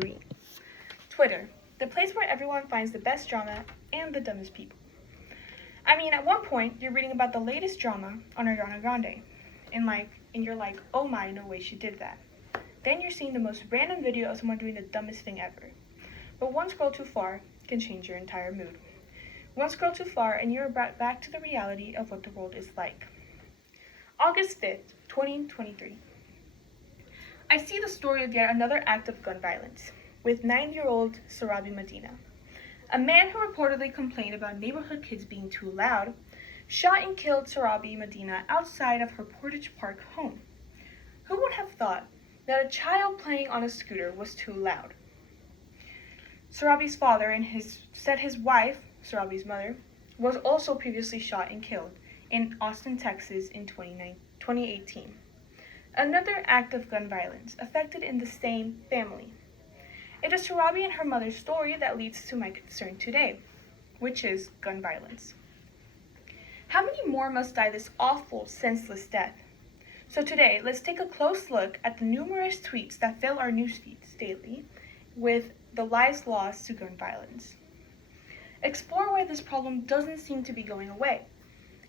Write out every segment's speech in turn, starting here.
Oratory. Twitter, the place where everyone finds the best drama and the dumbest people. I mean, at one point, you're reading about the latest drama on Ariana Grande, and you're like, oh my, no way she did that. Then you're seeing the most random video of someone doing the dumbest thing ever. But one scroll too far can change your entire mood. One scroll too far and you're brought back to the reality of what the world is like. August 5th, 2023. I see the story of yet another act of gun violence with 9-year-old Sarabi Medina. A man who reportedly complained about neighborhood kids being too loud shot and killed Sarabi Medina outside of her Portage Park home. Who would have thought that a child playing on a scooter was too loud? Sarabi's father and his wife, Sarabi's mother, was also previously shot and killed in Austin, Texas in 2018. Another act of gun violence affected in the same family. It is Sarabi and her mother's story that leads to my concern today, which is gun violence. How many more must die this awful, senseless death? So today, let's take a close look at the numerous tweets that fill our newsfeeds daily with the lives lost to gun violence. Explore why this problem doesn't seem to be going away,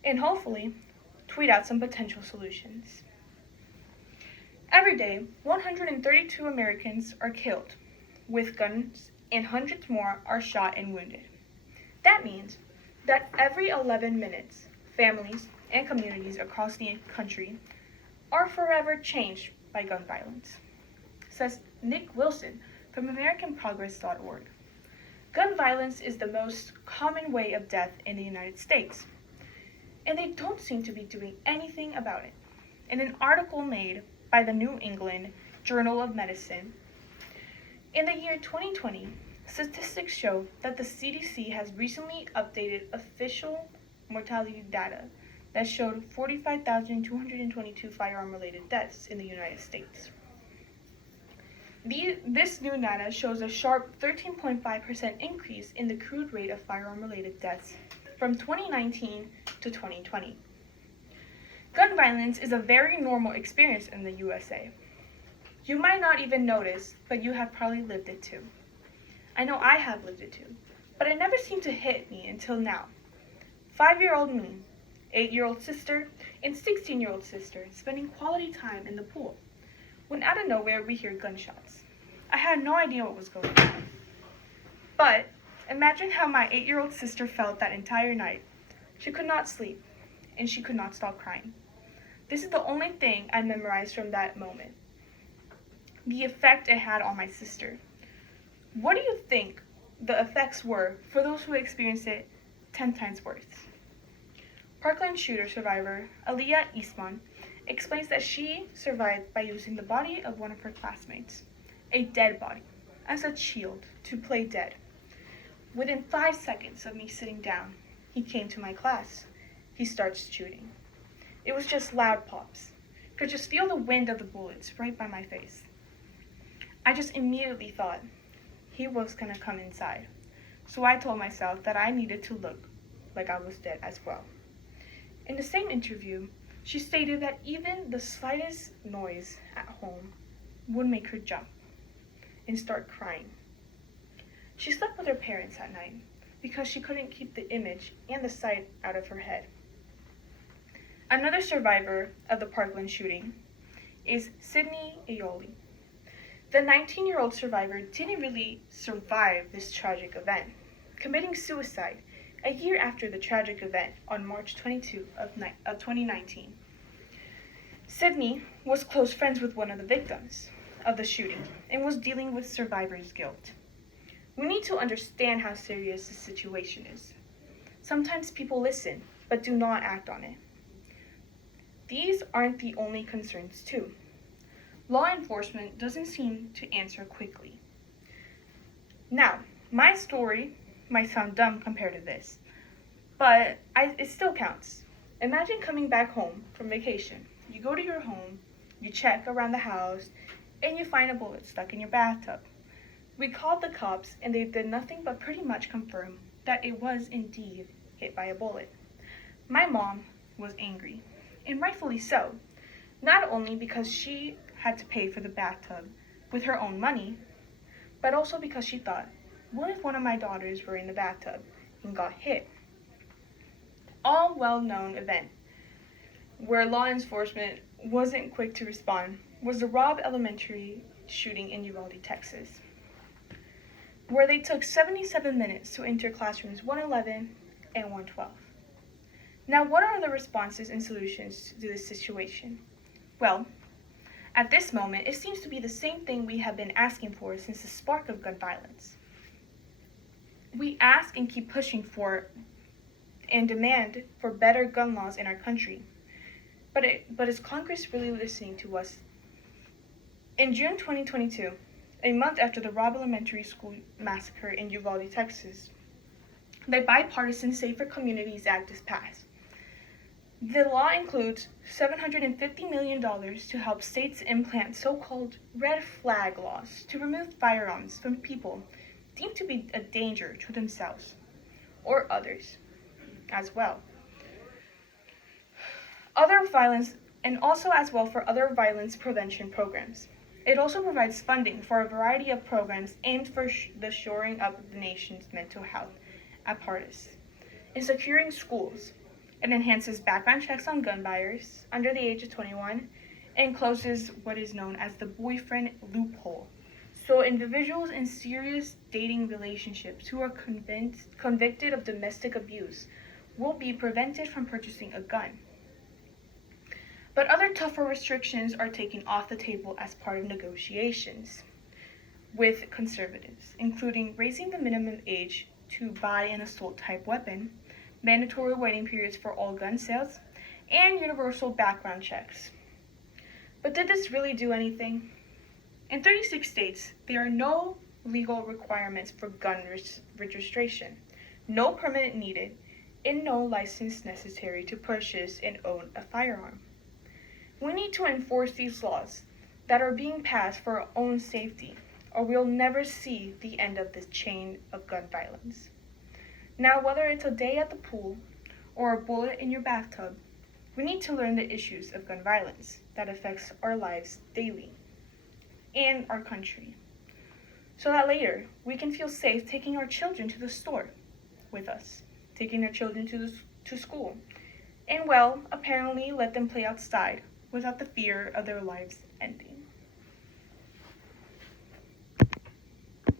and hopefully, tweet out some potential solutions. Every day, 132 Americans are killed with guns and hundreds more are shot and wounded. That means that every 11 minutes, families and communities across the country are forever changed by gun violence, says Nick Wilson from AmericanProgress.org. Gun violence is the most common way of death in the United States, and they don't seem to be doing anything about it. In an article made by the New England Journal of Medicine, in the year 2020, statistics show that the CDC has recently updated official mortality data that showed 45,222 firearm-related deaths in the United States. This new data shows a sharp 13.5% increase in the crude rate of firearm-related deaths from 2019 to 2020. Gun violence is a very normal experience in the USA. You might not even notice, but you have probably lived it too. I know I have lived it too, but it never seemed to hit me until now. 5-year-old me, 8-year-old sister, and 16-year-old sister spending quality time in the pool, when out of nowhere we hear gunshots. I had no idea what was going on. But imagine how my 8-year-old sister felt that entire night. She could not sleep, and she could not stop crying. This is the only thing I memorized from that moment. The effect it had on my sister. What do you think the effects were for those who experienced it 10 times worse? Parkland shooter survivor Aliyah Eastman explains that she survived by using the body of one of her classmates, a dead body, as a shield to play dead. Within 5 seconds of me sitting down, he came to my class. He starts shooting. It was just loud pops. Could just feel the wind of the bullets right by my face. I just immediately thought he was gonna come inside. So I told myself that I needed to look like I was dead as well. In the same interview, she stated that even the slightest noise at home would make her jump and start crying. She slept with her parents at night because she couldn't keep the image and the sight out of her head. Another survivor of the Parkland shooting is Sydney Aioli. The 19-year-old survivor didn't really survive this tragic event, committing suicide a year after the tragic event on March 22 of 2019. Sydney was close friends with one of the victims of the shooting and was dealing with survivor's guilt. We need to understand how serious the situation is. Sometimes people listen, but do not act on it. These aren't the only concerns too. Law enforcement doesn't seem to answer quickly. Now, my story might sound dumb compared to this, but it still counts. Imagine coming back home from vacation. You go to your home, you check around the house, and you find a bullet stuck in your bathtub. We called the cops and they did nothing but pretty much confirm that it was indeed hit by a bullet. My mom was angry, and rightfully so, not only because she had to pay for the bathtub with her own money, but also because she thought, what if one of my daughters were in the bathtub and got hit? All well-known event where law enforcement wasn't quick to respond was the Robb Elementary shooting in Uvalde, Texas, where they took 77 minutes to enter classrooms 111 and 112. Now, what are the responses and solutions to this situation? Well, at this moment, it seems to be the same thing we have been asking for since the spark of gun violence. We ask and keep pushing for and demand for better gun laws in our country. But is Congress really listening to us? In June 2022, a month after the Robb Elementary School massacre in Uvalde, Texas, the bipartisan Safer Communities Act is passed. The law includes $750 million to help states implement so-called red flag laws to remove firearms from people deemed to be a danger to themselves or others as well. Other violence, and also as well for other violence prevention programs. It also provides funding for a variety of programs aimed for the shoring up of the nation's mental health apparatus in securing schools. It enhances background checks on gun buyers under the age of 21 and closes what is known as the boyfriend loophole. So individuals in serious dating relationships who are convicted of domestic abuse will be prevented from purchasing a gun. But other tougher restrictions are taken off the table as part of negotiations with conservatives, including raising the minimum age to buy an assault-type weapon, mandatory waiting periods for all gun sales, and universal background checks. But did this really do anything? In 36 states, there are no legal requirements for gun registration, no permit needed, and no license necessary to purchase and own a firearm. We need to enforce these laws that are being passed for our own safety, or we'll never see the end of this chain of gun violence. Now, whether it's a day at the pool or a bullet in your bathtub, we need to learn the issues of gun violence that affects our lives daily and our country, so that later we can feel safe taking our children to the store with us, taking their children to school, and well, apparently let them play outside without the fear of their lives ending.